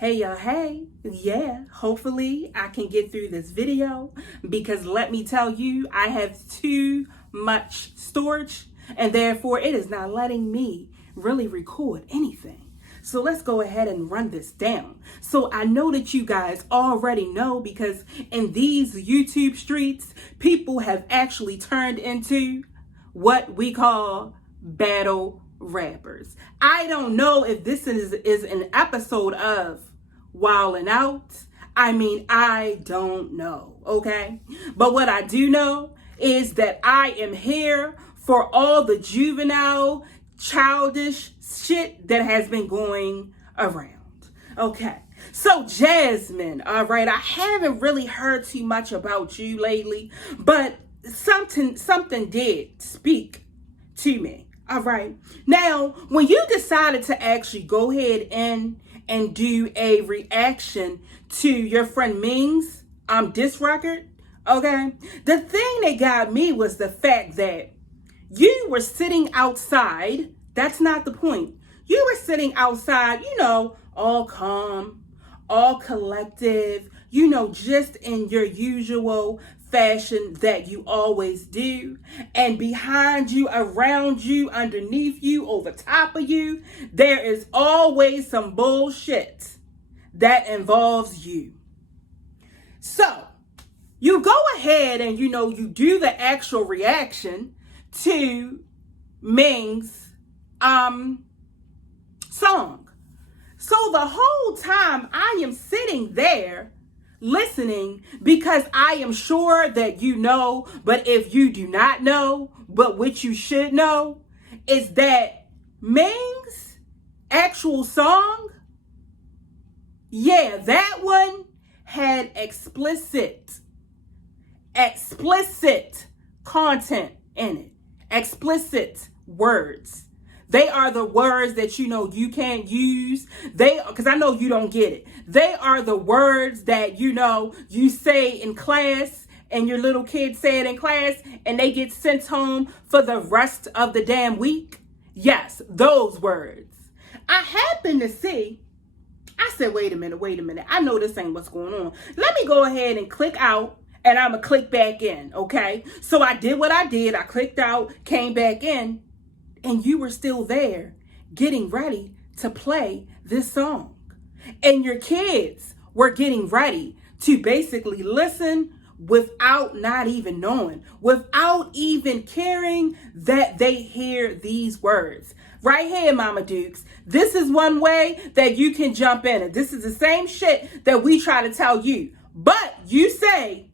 Hey y'all, hey, yeah, hopefully I can get through this video because let me tell you, I have too much storage and therefore it is not letting me really record anything. So let's go ahead and run this down. So I know that you guys already know because in these YouTube streets, people have actually turned into what we call battle rappers. I don't know if this is an episode of Wildin' Out. I don't know, okay? But what I do know is that I am here for all the juvenile, childish shit that has been going around, okay? So Jasmine, all right, I haven't really heard too much about you lately, but something did speak to me. All right. Now, when you decided to actually go ahead and do a reaction to your friend Ming's diss record, okay, the thing that got me was the fact that you were sitting outside. That's not the point. You were sitting outside, all calm, all collective, just in your usual fashion that you always do. And behind you, around you, underneath you, over top of you, there is always some bullshit that involves you. So you go ahead and, you do the actual reaction to Ming's song. So the whole time I am sitting there listening because I am sure that you know, but if you do not know, but what you should know is that Ming's actual song, yeah, that one had explicit content in it, explicit words. They are the words that you can't use. Because I know you don't get it. They are the words that you say in class and your little kids say it in class and they get sent home for the rest of the damn week. Yes, those words. I happen to see, I said, wait a minute. I know this ain't what's going on. Let me go ahead and click out and I'm going to click back in, okay? So I did what I did. I clicked out, came back in. And you were still there getting ready to play this song. And your kids were getting ready to basically listen without not even knowing, without even caring that they hear these words. Right here, Mama Dukes. This is one way that you can jump in. And this is the same shit that we try to tell you. But you say,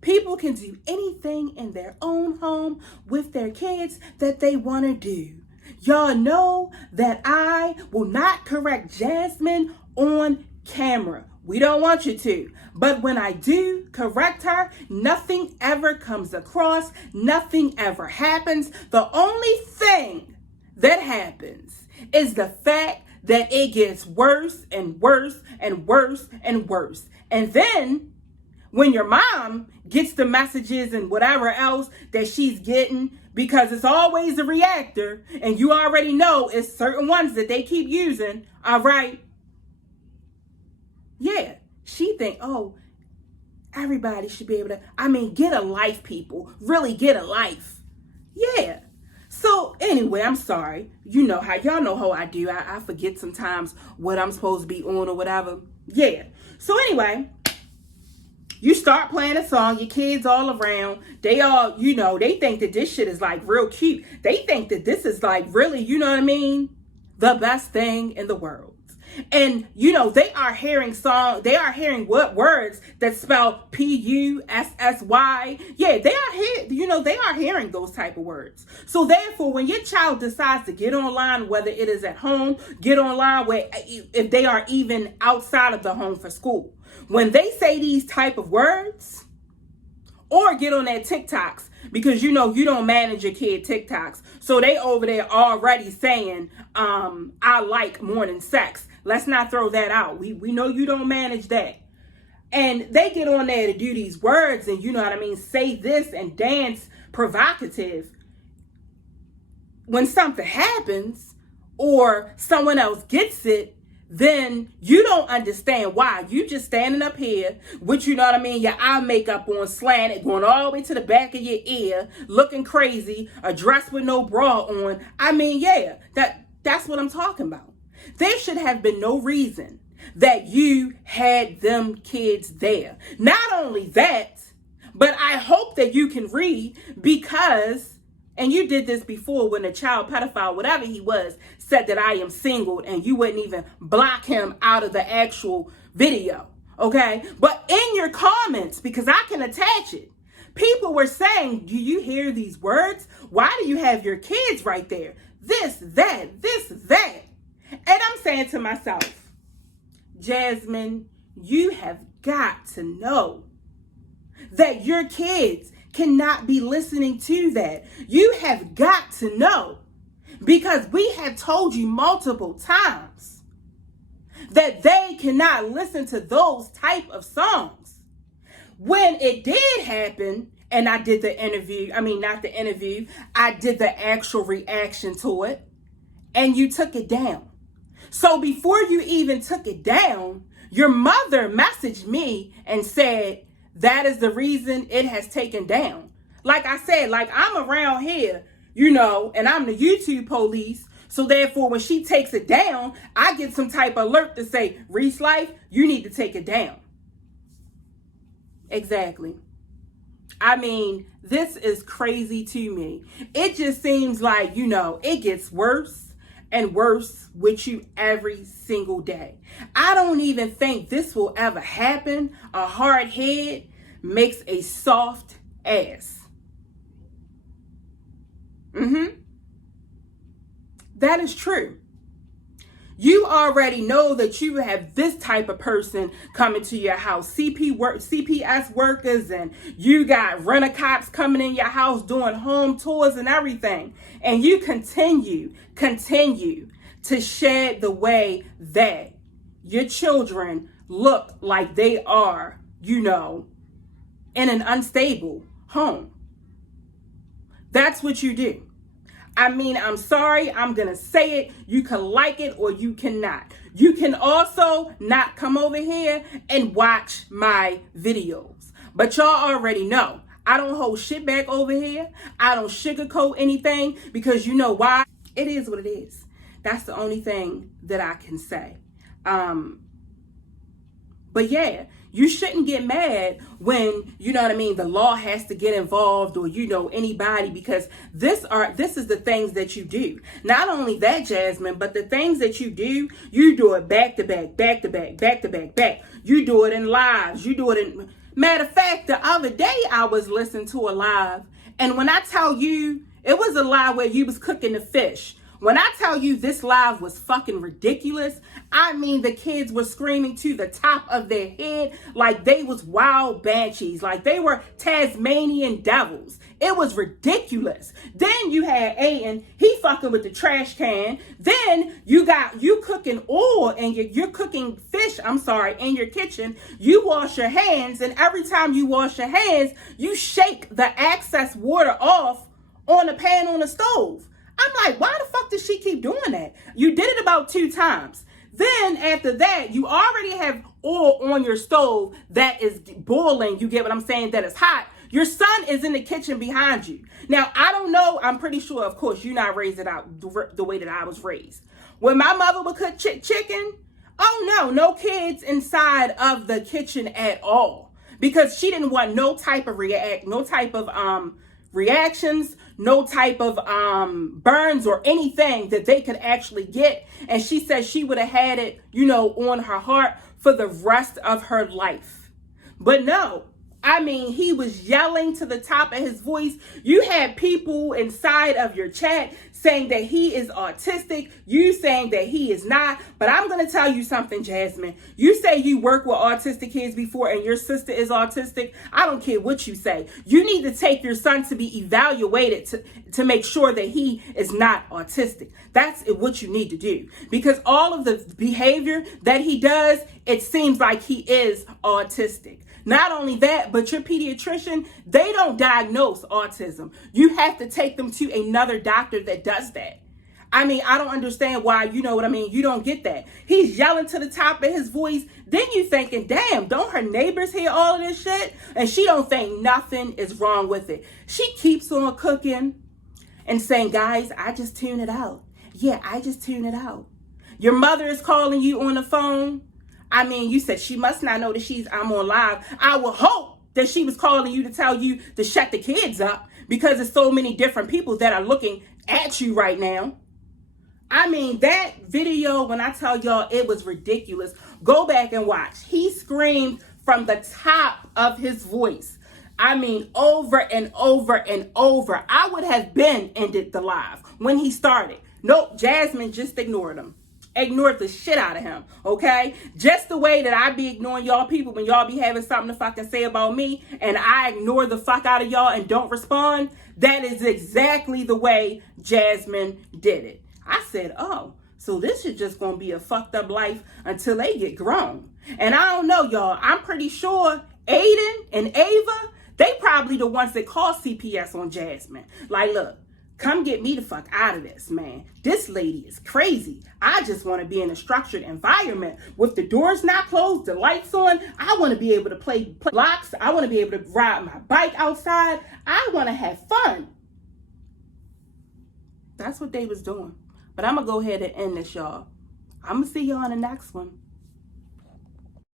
people can do anything in their own home with their kids that they want to do. Y'all know that I will not correct Jasmine on camera. We don't want you to. But when I do correct her, nothing ever comes across. Nothing ever happens. The only thing that happens is the fact that it gets worse and worse and worse and worse. And then when your mom gets the messages and whatever else that she's getting, because it's always a reactor, and you already know it's certain ones that they keep using, all right? Yeah, she think, oh, everybody should be able to, get a life, people. Really get a life. Yeah. So anyway, I'm sorry. Y'all know how I do. I forget sometimes what I'm supposed to be on or whatever. Yeah. So anyway, you start playing a song, your kids all around, they all, they think that this shit is like real cute. They think that this is like really, the best thing in the world. And, they are hearing what words that spell P-U-S-S-Y. Yeah, they are hearing those type of words. So therefore, when your child decides to get online, whether it is at home, get online, if they are even outside of the home for school, when they say these type of words, or get on their TikToks, because you don't manage your kid TikToks, so they over there already saying, I like morning sex. Let's not throw that out. We know you don't manage that. And they get on there to do these words and say this and dance provocative. When something happens or someone else gets it, then you don't understand why. You just standing up here with, you know what I mean, your eye makeup on slanted, going all the way to the back of your ear, looking crazy, a dress with no bra on. I mean, yeah, that's what I'm talking about. There should have been no reason that you had them kids there. Not only that, but I hope that you can read, because, and you did this before when a child pedophile, whatever he was, said that I am single, and you wouldn't even block him out of the actual video, okay? But in your comments, because I can attach it, people were saying, do you hear these words? Why do you have your kids right there? This, that. And I'm saying to myself, Jasmine, you have got to know that your kids cannot be listening to that. You have got to know, because we have told you multiple times that they cannot listen to those type of songs. When it did happen, and I did the interview, I did the actual reaction to it, and you took it down. So before you even took it down, your mother messaged me and said, that is the reason it has taken down. Like I said, like I'm around here, you know, and I'm the YouTube police. So therefore, when she takes it down, I get some type of alert to say, Reese Life, you need to take it down. Exactly. I mean, this is crazy to me. It just seems like, you know, it gets worse and worse with you every single day. I don't even think this will ever happen. A hard head makes a soft ass. That is true. You already know that you have this type of person coming to your house, CPS workers, and you got rent-a-cops coming in your house doing home tours and everything. And you continue to shed the way that your children look like they are, you know, in an unstable home. That's what you do. I mean, I'm sorry, I'm going to say it. You can like it or you cannot. You can also not come over here and watch my videos. But y'all already know, I don't hold shit back over here. I don't sugarcoat anything, because you know why? It is what it is. That's the only thing that I can say. But yeah, you shouldn't get mad when, you know what I mean, the law has to get involved, or, you know, anybody, because this is the things that you do. Not only that, Jasmine, but the things that you do it back to back. You do it in lives. You do it in, matter of fact, the other day I was listening to a live, and when I tell you, it was a live where you was cooking the fish. When I tell you this live was fucking ridiculous, I mean, the kids were screaming to the top of their head like they was wild banshees, like they were Tasmanian devils. It was ridiculous. Then you had Aiden, he fucking with the trash can. Then you cooking oil, and you're cooking fish, in your kitchen. You wash your hands, and every time you wash your hands, you shake the excess water off on the pan on the stove. I'm like, why the fuck does she keep doing that? You did it about 2 times. Then after that, you already have oil on your stove that is boiling. You get what I'm saying? That is hot. Your son is in the kitchen behind you. Now, I don't know. I'm pretty sure, of course, you're not raised out the way that I was raised. When my mother would cook chicken, oh no kids inside of the kitchen at all. Because she didn't want no type of reactions, no type of burns or anything that they could actually get. And she said she would have had it, you know, on her heart for the rest of her life. But no, I mean, he was yelling to the top of his voice. You had people inside of your chat saying that he is autistic. You saying that he is not. But I'm going to tell you something, Jasmine. You say you work with autistic kids before and your sister is autistic. I don't care what you say. You need to take your son to be evaluated to make sure that he is not autistic. That's what you need to do. Because all of the behavior that he does, it seems like he is autistic. Not only that, but your pediatrician, they don't diagnose autism. You have to take them to another doctor that does that. I mean, I don't understand why, you know what I mean? You don't get that. He's yelling to the top of his voice. Then you thinking, damn, don't her neighbors hear all of this shit? And she don't think nothing is wrong with it. She keeps on cooking and saying, guys, I just tune it out. Yeah, I just tune it out. Your mother is calling you on the phone. I mean, you said she must not know that I'm on live. I will hope that she was calling you to tell you to shut the kids up because there's so many different people that are looking at you right now. I mean, that video, when I tell y'all, it was ridiculous. Go back and watch. He screamed from the top of his voice. I mean, over and over and over. I would have been ended the live when he started. Nope, Jasmine just ignored him. Ignored the shit out of him, okay? Just the way that I be ignoring y'all people when y'all be having something to fucking say about me and I ignore the fuck out of y'all and don't respond. That is exactly the way Jasmine did it. I said, oh, so this is just going to be a fucked up life until they get grown. And I don't know, y'all. I'm pretty sure Aiden and Ava, they probably the ones that call CPS on Jasmine. Like, look, come get me the fuck out of this, man. This lady is crazy. I just want to be in a structured environment with the doors not closed, the lights on. I want to be able to play blocks. I want to be able to ride my bike outside. I want to have fun. That's what they was doing. But I'm going to go ahead and end this, y'all. I'm going to see y'all in the next one.